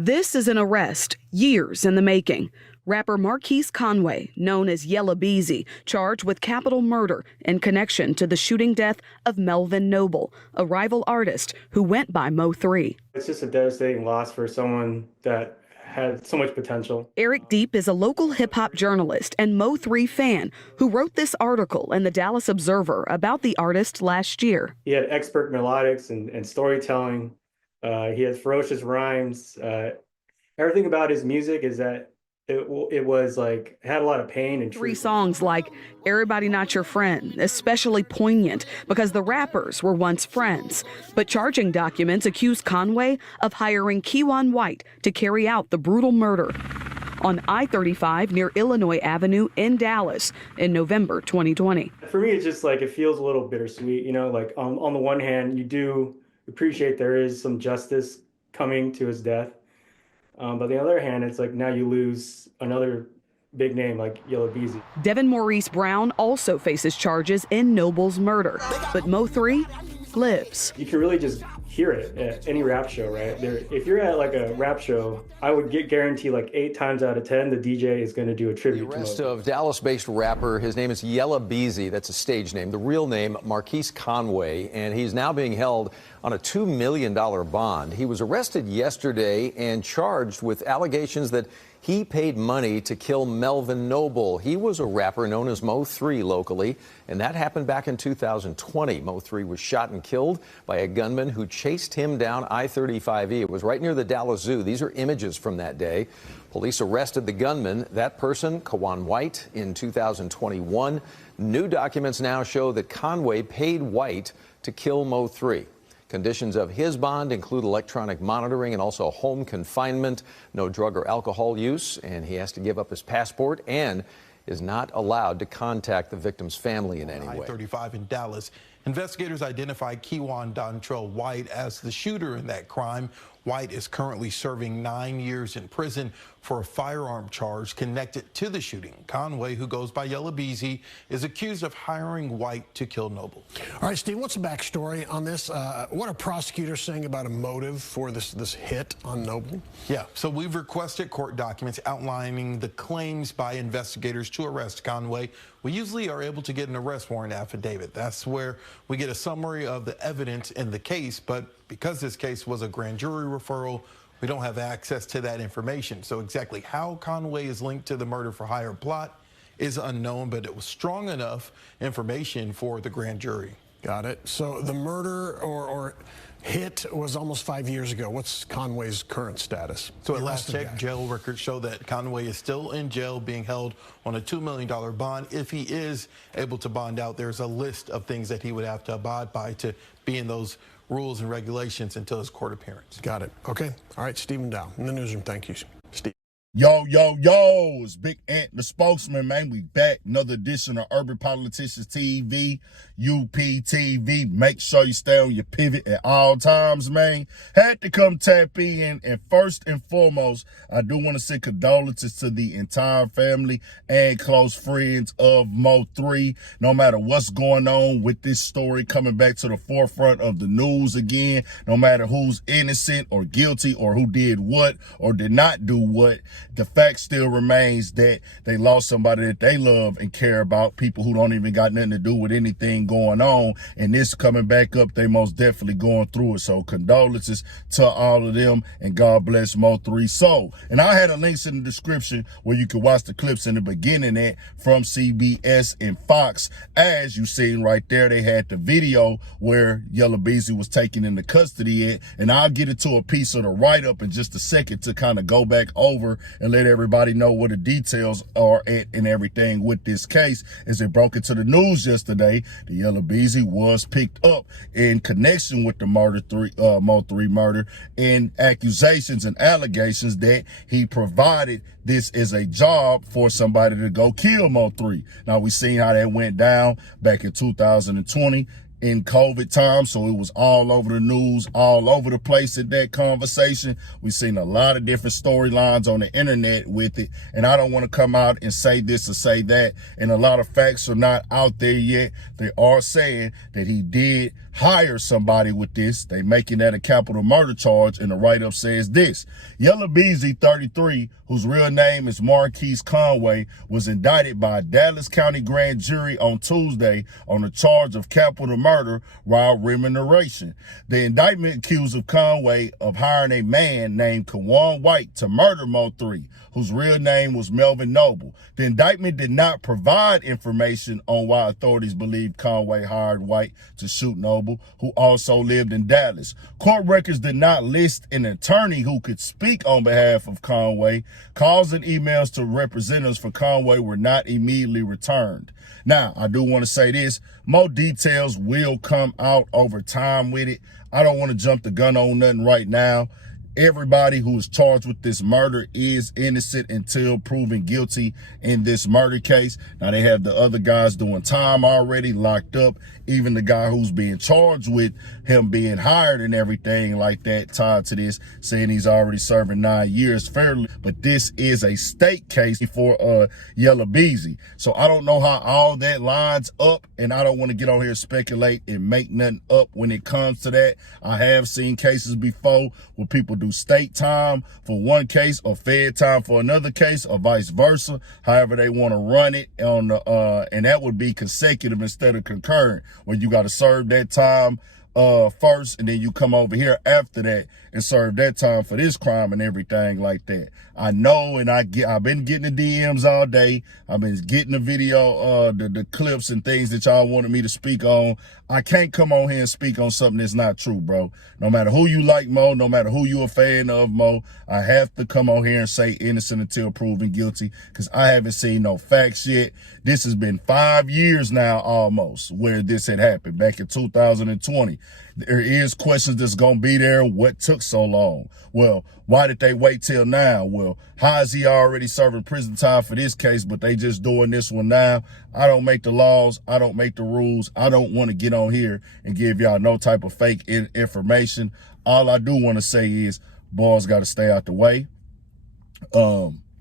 This is an arrest years in the making. Rapper Marquise Conway, known as Yella Beezy, charged with capital murder in connection to the shooting death of Melvin Noble, a rival artist who went by Mo3. It's just a devastating loss for someone that had so much potential. Eric Deep is a local hip-hop journalist and Mo3 fan who wrote this article in the Dallas Observer about the artist last year. He had expert melodics and storytelling. He had ferocious rhymes. Everything about his music is that it was like, had a lot of pain and truth. 3 songs like Everybody Not Your Friend, especially poignant because the rappers were once friends. But charging documents accuse Conway of hiring Keiwan White to carry out the brutal murder on I-35 near Illinois Avenue in Dallas in November 2020. For me, it's just like, it feels a little bittersweet, you know, like on the one hand, you do appreciate there is some justice coming to his death. But on the other hand, it's like now you lose another big name like Yella Beezy. Devin Maurice Brown also faces charges in Noble's murder, but Mo3 lives. You can really just hear it at any rap show, right? If you're at like a rap show, I would guarantee like 8 times out of 10, the DJ is going to do a tribute the to arrest Mo3. of Dallas-based rapper, his name is Yella Beezy. That's a stage name. The real name, Marquise Conway, and he's now being held on a $2 million bond. He was arrested yesterday and charged with allegations that he paid money to kill Melvin Noble. He was a rapper known as Mo3 locally, and that happened back in 2020. Mo3 was shot and killed by a gunman who chased him down I-35E. It was right near the Dallas Zoo. These are images from that day. Police arrested the gunman, that person, Keiwan White, in 2021. New documents now show that Conway paid White to kill Mo3. Conditions of his bond include electronic monitoring and also home confinement, no drug or alcohol use, and he has to give up his passport and is not allowed to contact the victim's family in any way. I-35 in Dallas, investigators identified Keiwan Dontrell White as the shooter in that crime. White is currently serving 9 years in prison for a firearm charge connected to the shooting. Conway, who goes by Yella Beezy, is accused of hiring White to kill Noble. All right, Steve, what's the backstory on this? What are prosecutors saying about a motive for this hit on Noble? Yeah, so we've requested court documents outlining the claims by investigators to arrest Conway. We usually are able to get an arrest warrant affidavit. That's where we get a summary of the evidence in the case, but because this case was a grand jury referral, we don't have access to that information. So exactly how Conway is linked to the murder for hire plot is unknown, but it was strong enough information for the grand jury. Got it. So the murder or hit was almost 5 years ago. What's Conway's current status? So at last check, jail records show that Conway is still in jail being held on a $2 million bond. If he is able to bond out, there's a list of things that he would have to abide by to be in those rules and regulations until his court appearance. Got it. Okay. All right, Stephen Dow in the newsroom. Thank you, Steve. Yo, it's Big Ant, the spokesman, man. We back. Another edition of Urban Politicians TV, UPTV. Make sure you stay on your pivot at all times, man. Had to come tap in. And first and foremost, I do want to send condolences to the entire family and close friends of Mo3. No matter what's going on with this story coming back to the forefront of the news again, no matter who's innocent or guilty or who did what or did not do what, the fact still remains that they lost somebody that they love and care about, people who don't even got nothing to do with anything going on. And this coming back up, they most definitely going through it. So condolences to all of them, and God bless Mo3. So, and I had a links in the description where you can watch the clips in the beginning at from CBS and Fox. As you seen right there, they had the video where Yella Beezy was taken into custody at, and I'll get into a piece of the write-up in just a second to kind of go back over and let everybody know what the details are at and everything with this case. As it broke into the news yesterday, the Yella Beezy was picked up in connection with the Mo3 murder and accusations and allegations that he provided this as a job for somebody to go kill Mo3. Now, we seen how that went down back in 2020. In COVID time, so it was all over the news, all over the place at that conversation. We've seen a lot of different storylines on the internet with it, and I don't want to come out and say this or say that, and a lot of facts are not out there yet. They are saying that he did hire somebody with this. They making that a capital murder charge, and the write-up says this. Yella Beezy, 33, whose real name is Marquise Conway, was indicted by a Dallas County grand jury on Tuesday on a charge of capital murder while remuneration. The indictment accused of Conway of hiring a man named Kawan White to murder Mo3, whose real name was Melvin Noble. The indictment did not provide information on why authorities believe Conway hired White to shoot Noble, who also lived in Dallas. Court records did not list an attorney who could speak on behalf of Conway. Calls and emails to representatives for Conway were not immediately returned. Now, I do want to say this. More details will come out over time with it. I don't want to jump the gun on nothing right now. Everybody who is charged with this murder is innocent until proven guilty in this murder case. Now, they have the other guys doing time already, locked up. Even the guy who's being charged with him being hired and everything like that tied to this, saying he's already serving 9 years fairly. But this is a state case for Yella Beezy. So I don't know how all that lines up, and I don't want to get on here and speculate and make nothing up when it comes to that. I have seen cases before where people do state time for one case or fed time for another case, or vice versa. However they want to run it on the and that would be consecutive instead of concurrent, where you got to serve that time first, and then you come over here after that and serve that time for this crime and everything like that. I know, and I've been getting the DMs all day. I've been getting the video, the clips and things that y'all wanted me to speak on. I can't come on here and speak on something that's not true, bro. No matter who you like, Mo, no matter who you a fan of, Mo, I have to come on here and say innocent until proven guilty, because I haven't seen no facts yet. This has been 5 years now almost where this had happened, back in 2020. There is questions that's going to be there. What took so long? Well, why did they wait till now? Well, how is he already serving prison time for this case, but they just doing this one now? I don't make the laws. I don't make the rules. I don't want to get on here and give y'all no type of fake information. All I do want to say is, boys got to stay out the way.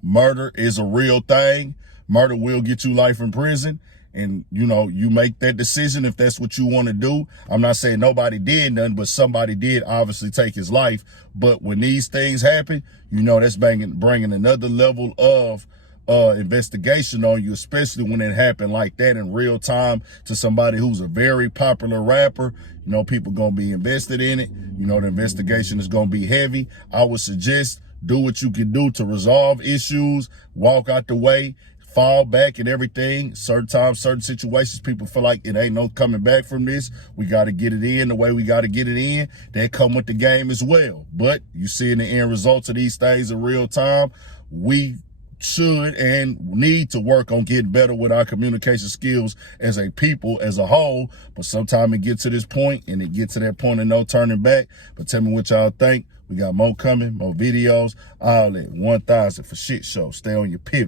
Murder is a real thing. Murder will get you life in prison. And, you know, you make that decision if that's what you want to do. I'm not saying nobody did nothing, but somebody did obviously take his life. But when these things happen, you know, that's bringing another level of investigation on you, especially when it happened like that in real time to somebody who's a very popular rapper. You know, people going to be invested in it. You know, the investigation is going to be heavy. I would suggest do what you can do to resolve issues, walk out the way, fall back and everything. Certain times, certain situations, people feel like it ain't no coming back from this. We got to get it in the way we got to get it in. That come with the game as well. But you see in the end results of these things in real time, we should and need to work on getting better with our communication skills as a people as a whole. But sometimes it gets to this point, and it gets to that point of no turning back. But tell me what y'all think. We got more coming, more videos, all that. 1000 for shit show. Stay on your pivot.